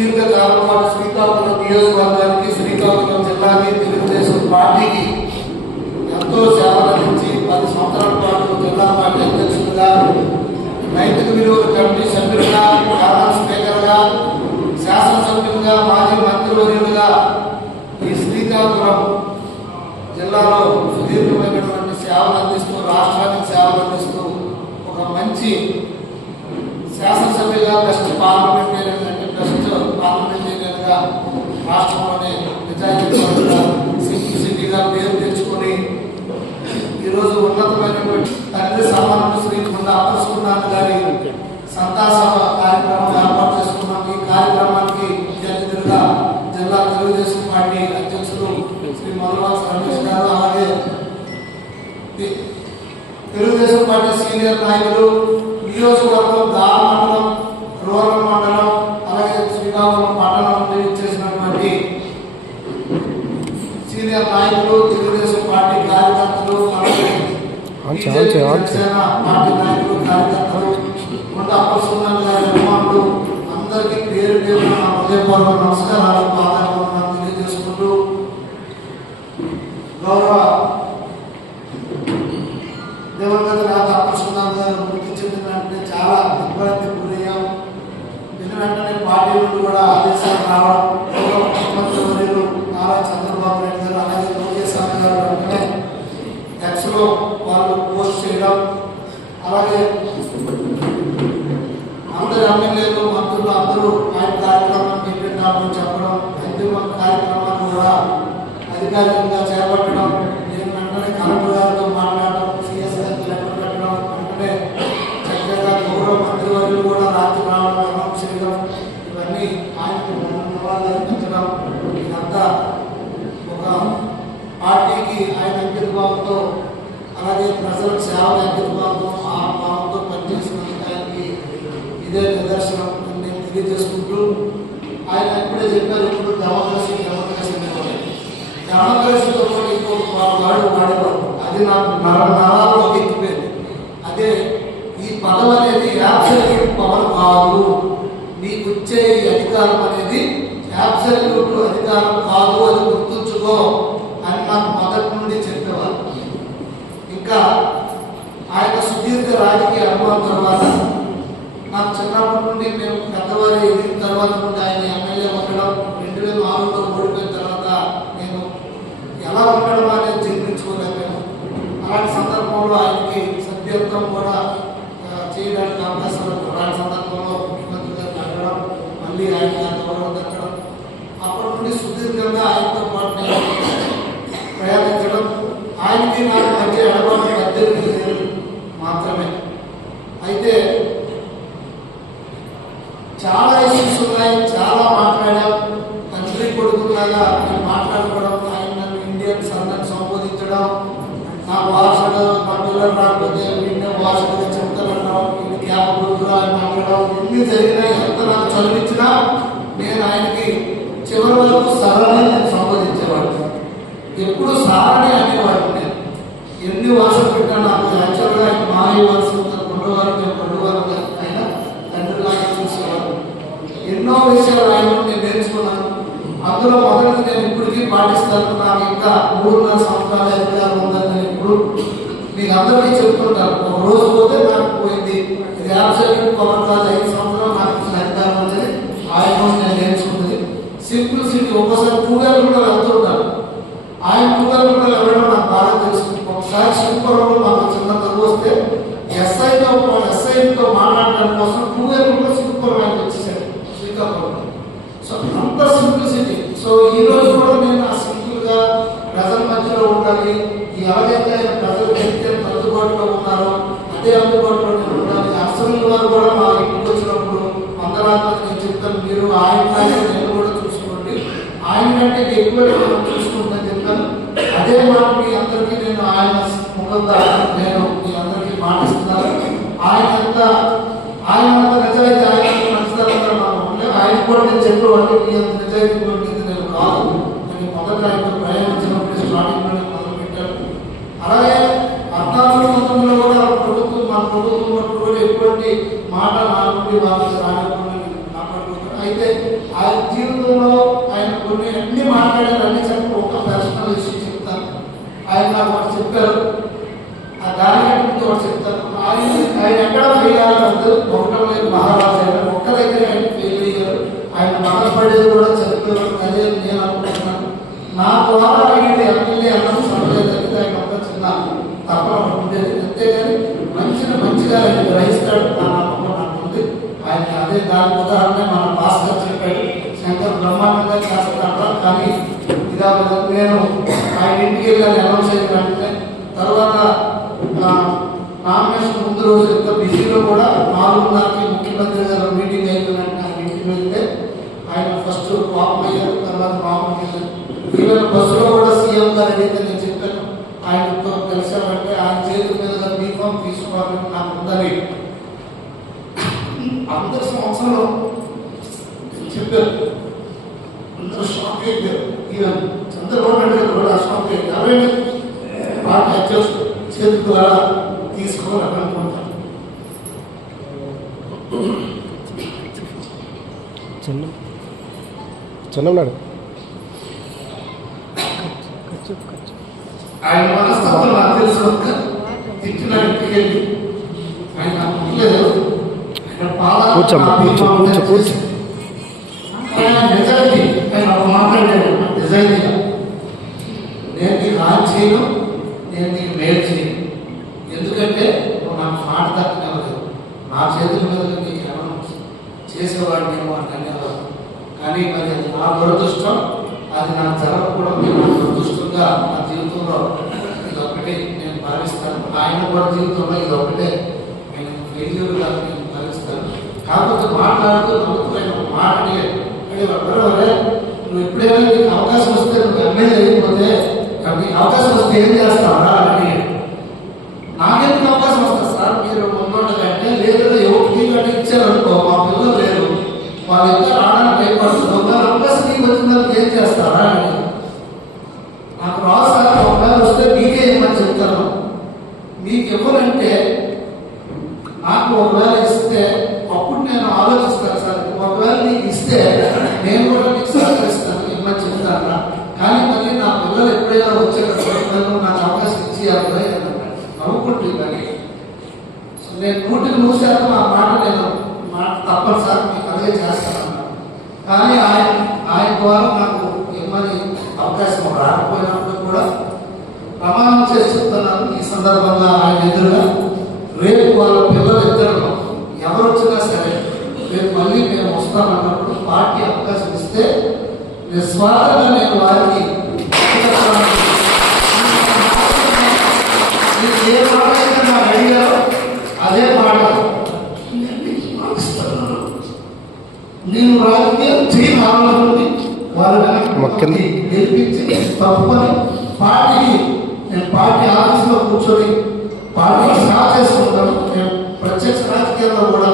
సుదీర్ఘకాలం పాటు శ్రీకాకుళం నియోజకవర్గానికి, శ్రీకాకుళం జిల్లాకి, తెలుగుదేశం పార్టీకి ఎంతో సేవలు అందించి 10 సంవత్సరాల పాటు జిల్లా పార్టీ అధ్యక్షులుగా, నైతిక విలువల కమిటీ సభ్యులుగా, ప్రధాన స్పీకర్గా, శాసనసభ్యులుగా, మాజీ మంత్రివర్యులుగా ఈ శ్రీకాకుళం జిల్లాలో సుదీర్ఘమైనటువంటి సేవలు అందిస్తూ, రాష్ట్రానికి సేవలు అందిస్తూ ఒక మంచి శాసనసభ్యుగా, బెస్ట్ పార్లమెంటేరియన్ అంటే బెస్ట్ పార్లమెంటేరియన్గా రాష్ట్రంలోనే నిజాయితీగా, సింప్లిసిటీగా పేరు తెచ్చుకొని ఈరోజు ఉన్నతమైనటువంటి తండ్రి సమానుడు శ్రీ కొండా అప్పలసుకున్నాథ్ గారి సంతాసభ కార్యక్రమం ఏర్పాటు చేసుకున్నాం. ఈ కార్యక్రమానికి ముఖ్య అతిథులుగా జిల్లా తెలుగుదేశం పార్టీ అధ్యక్షులు శ్రీ మొదలవాస రమేష్ గారు, అలాగే తెలుగుదేశం పార్టీ సీనియర్ నాయకులు, నియోజకవర్గం దార మండలం, రూరల్ మండలం, అలాగే శ్రీకాకుళం పట్టణం నుండి ఇచ్చేసినటువంటి సీనియర్ నాయకులు, తెలుగుదేశం పార్టీ కార్యకర్తలు, అలాగే పార్టీ నాయకులు, కార్యకర్తలు, కొండా అప్పలసుకున్నాథ్ గారి అభిమానులు అందరికీ పేరు పేరు నా హృదయపూర్వక నమస్కారాలు, పాదాభివందనాలు తెలియజేసుకుంటూ, గౌరవ దివంగత రాత అప్పలసుకున్నాథ్ గారు మృతి చెందిన వెంటనే చాలా ఇబ్బంది గురయ్యాం. దీని వెంటనే పార్టీ నుండి కూడా ఆదేశాలు రావడం, ముఖ్యమంత్రి వర్యులు నారా చంద్రబాబు నాయుడు గారు, అలాగే లోకేష్ గారు వెంటనే ఎక్స్లో వాళ్ళు పోస్ట్ చేయడం, అలాగే అందరు ఎమ్మెల్యేలు, మంత్రులు అందరూ ఆయన కార్యక్రమాన్ని పెట్టామని చెప్పడం, అంతిమ కార్యక్రమాన్ని కూడా అధికారికంగా చేపట్టడం, నేను వెంటనే కలెక్టర్ గారితో మాట్లాడడం, సిఎస్ గారికి లెటర్ పెట్టడం, వెంటనే చక్కగా గౌరవ మంత్రివర్యులు కూడా రాత్రి రావడం, అనౌన్స్ చేయడం, ఇవన్నీ ఆయనకు అర్పించడం, ఇదంతా ఒక పార్టీకి ఆయన అంకితభావంతో, అలాగే ప్రజలకు సేవల అంకితభావంతో, ఆ భావంతో పనిచేసినందుకు ఆయనకి ఇదే నిదర్శనం అని నేను తెలియజేసుకుంటూ, ఆయన ఇప్పుడే చెప్పారు, ఇప్పుడు డెమోక్రసీ డెమోక్రసీతో కూడా ఇంకొక వాడు వాడేవాడు, అది నాకు నరాల్లో ఎక్కిపోయింది. అదే ఈ పదం అనేది యాబ్సల్యూట్ పవర్ కాదు, నీకు వచ్చే అధికారం అనేది యాబ్సల్యూట్ అధికారం కాదు, అది గుర్తుంచుకో అని నాకు మొదటి నుండి చెప్పేవారు. ఇంకా ఆయన సుదీర్ఘ రాజకీయ అనుభవం తర్వాత, నాకు చిన్నప్పటి నుండి మేము పెద్దవారు ఎదిగిన తర్వాత నుండి ఆయన ఎమ్మెల్యే ఉండడం, 2004లో ఓడిపోయిన తర్వాత నేను ఎలా ఉండడం అనేది జీర్ణించుకోలేకపోయాను. అలాంటి సందర్భంలో ఆయనకి సభ్యత్వం కూడా చేయడానికి అవకాశాలు, అలాంటి సందర్భంలో ముఖ్యమంత్రి గారిని అడగడం, మళ్ళీ ఆయనకి గౌరవం దక్కడం, అప్పటి నుండి సుదీర్ఘంగా ఆయనతో పాటు నేను ప్రయాణించడం. ఆయనకి నాకు మధ్య ఎడబాటు 18 ఏళ్ళు మాత్రమే. అయితే చాలా ఇష్యూస్ ఉన్నాయి, చాలా మాట్లాడాం. తండ్రి కొడుకులాగా నేను మాట్లాడుకోవడం, ఆయన నన్ను ఇండియన్స్ అందరిని సంబోధించడం, నా భాషలో నా పిల్లలు రాకపోతే ఇండియన్ భాషగా చెప్తారనడం, ఇది క్యాపబుల్గా అని మాట్లాడడం, ఎన్ని జరిగినాయి. ఎంత నాకు చదివించినా నేను ఆయనకి చివరి వరకు సరళని నేను సంబోధించేవాడు, ఎప్పుడు సారని అనేవాడు. నేను ఎన్ని భాషలు పెట్టా, నాకు యాక్చువల్గా మాయ భాష కొండవారు, మేము కొండవారు ఆయన తండ్రిలాగా చూసేవాడు. ఎన్నో విషయాలు ఆయన నేను నేర్చుకున్నాను. అందులో మొదటి నేను ఇప్పటికీ పాటిస్తాను. నాకు ఇంకా 3.5 సంవత్సరాల అధికారం ఉందని నేను ఇప్పుడు మీకు అందరికీ చెప్తుంటాను. ఒక రోజు పోతే నాకు పోయింది, ఇది యాబ్సల్యూట్ పవర్ కాదు, 5 సంవత్సరాలు నాకు అధికారం అనేది ఆయన నేను నేర్చుకుంటుంది. సింప్లిసిటీ, ఒక్కోసారి 2 వేలు కూడా వెళ్తుంటాను, ఆయన 2 వేలు కూడా వెళ్ళడం నాకు బాగా తెలుసు. ఒకసారి శ్రీపురంలో మాకు చిన్న తగ్గు వస్తే ఎస్ఐతో మాట్లాడడం కోసం 2 వేలు కూడా శ్రీపురం ఆయనకు వచ్చేసాడు, శ్రీకాకుళం. సో అంత సింప్లిసిటీ. సో ఈ రోజు కూడా నేను ఆ సింపుల్గా ప్రజల మధ్యలో ఉండాలి. ఎవరైతే ప్రజలు ఎంత అందుబాటులో ఉన్నారో అదే అందుబాటులో నేను ఉండాలి. అసలు వారు కూడా మా ఇంటికి వచ్చినప్పుడు వందలాది నేను చెప్తాను, మీరు ఆయన నేను కూడా చూసుకోండి, ఆయన కంటే ఎక్కువ చూసుకుంటాను చెప్తాను. అదే మాట మీ అందరికీ నేను ఆయన ముఖం నేను మీ అందరికీ మాటిస్తున్నాను. ఆయన అంత నిజాయితీ, ఆయన నచ్చుతారని నాకు ఉండలేదు. ఆయన కూడా నేను చెప్పేవాడిని, మీ అంత నిజాయితీ కొట్టింది నేను కాదు అని మొదట ఆయనతో ప్రయాణించినప్పుడు స్టార్టింగ్ నుండి మొదలు పెట్టాను. అలాగే 14-19లో కూడా మన ప్రభుత్వం కూడా ఎటువంటి మాట నా నుండి వాళ్ళకి రానివ్వకుండా కాపాడుకుంటాను. అయితే ఆయన చెప్పారు. ఆ దానికంటే చెప్తాను. ఆయన ఎక్కడ ఫెయిల్ అవ్వలేదు. ఒకటం లేదు మహారాజు అయినా ఒక్క దగ్గర ఆయన ఫెయిల్ అయ్యారు. ఆయన బాధపడేది కూడా చనిపోయారు. అదే నేను అనుకుంటున్నాను. నా ద్వారా ఆయన ఎమ్మెల్యే అన్నం సరలేదంటే ఆయన ఒక చిన్న తప్పన ఉండేది. అంతేగాని మంచిగా ఆయన గ్రహిస్తాడు. నా నమ్మకం నాకు ఉంది. ఆయన అదే దాని ఉదాహరణ మన భాస్కర్ చెప్పాడు. శంకర్ బ్రహ్మాండంగా చేస్తాడు. కానీ ఇదా నేను ఆయన ఇంటికి వెళ్ళాను అనౌన్స్ అయిన వెంటనే. తర్వాత నామినేషన్ ముందు రోజు ఎంత బిజీలో కూడా 4:30కి ముఖ్యమంత్రి గారు మీటింగ్ అయిపోయినట్టు ఆయన ఇంటికి వెళ్తే ఆయన ఫస్ట్ వాక్ అయ్యారు. తర్వాత మామూలు ఈవెన్ బస్సులో కూడా సీఎం గారు అడిగితే నేను చెప్పాను ఆయనతో కలిసామంటే ఆయన చేతి మీద బీఫామ్ తీసుకోవాలని నాకు ఉందని అందరి సంవత్సరంలో చెప్పారు. అందరూ షాక్ అయిపోయారు. ఈవెన్ చంద్రబాబు నాయుడు గారు కూడా షాక్ అయ్యారు. ఎవరైనా పార్టీ అధ్యక్షుడు చేతి ద్వారా తీసుకోవాలని అనుకుంటాను. చిన్ననాడు ఆయన మనస్తత్వం నాకు తెలుసు. తిట్టిన ఇంటికి వెళ్ళి ఆయన కూర్చో ఆయన నిజాయితీ ఆయన మాట్లాడాడు. నిజాయితీగా నేను నీకు హాని చేయను, నేను నీకు మేలు చేయను. ఎందుకంటే నువ్వు నాకు మాట తక్కువ నా చేతుల మీద నీకు ఏమన్నా చేసేవాడినేమో అని అనేవాడు. కానీ మరి అది నా దురదృష్టం. అది నాకు జరగకూడదు. నా దురదృష్టంగా నా జీవితంలో ఇది ఒక్కటే నేను భావిస్తాను. ఆయన కూడా జీవితంలో ఇది ఒక్కటే నేను ఫెయిల్యూర్గా నేను భావిస్తాను. కాకపోతే మాట్లాడుతూ నమ్ముతున్న మాటని నువ్వు ఎప్పుడైనా నీకు అవకాశం వస్తే నువ్వు ఎమ్మెల్యే అయిపోతే నీకు అవకాశం వస్తే ఏం చేస్తావా అని. నాకెందుకు అవకాశం వస్తుంది సార్? మీరు ముందుండకంటే లేదు ఎవరికి కంటే ఇచ్చారనుకో, మా పిల్లలు లేరు, వాళ్ళ ఇద్దరు ఆడడానికి భయపడుతుంది. అవకాశం నీకు వచ్చిందని ఏం చేస్తారా అని. నాకు రాదు సార్. ఒకవేళ వస్తే మీకే ఏమని చెప్తాను. మీకు ఇవ్వనంటే నాకు ఒకవేళ ఇస్తే అప్పుడు నేను ఆలోచిస్తాను సార్. ఒకవేళ నీకు ఇస్తే నేను కూడా నీకు సహకరిస్తాను ఇమ్మని చెప్తాను. కానీ మళ్ళీ నా పిల్లలు ఎప్పుడైనా వచ్చేటప్పుడు నాకు అవకాశం ఇచ్చి నవ్వుకుంటుంది. కానీ నేను 100% ఆ మాట నేను తప్పనిసరి మీకు అదే చేస్తాను. కానీ ఆయన ద్వారా నాకు ఇమ్మని అవకాశం రాకపోయినప్పుడు కూడా ప్రమాణం చేసి చెప్తున్నాను. ఈ సందర్భంగా ఆయన ఎదురుగా రేపు వాళ్ళ పిల్లలు ఇద్దరు ఎవరు వచ్చినా సరే రేపు మళ్ళీ మేము వస్తామన్నప్పుడు పార్టీ అవకాశం ఇస్తే నిస్వార్థంగా నేను వారికి ఏ మాట అయితే నాకు అడిగారో అదే మాట నేను రాజకీయం చేయాలనుకుంది వాళ్ళని గెలిపించి తప్పుకొని పార్టీకి నేను పార్టీ ఆఫీసులో కూర్చొని పార్టీకి సేవ చేసుకుంటాను. నేను ప్రత్యక్ష రాజకీయాల్లో కూడా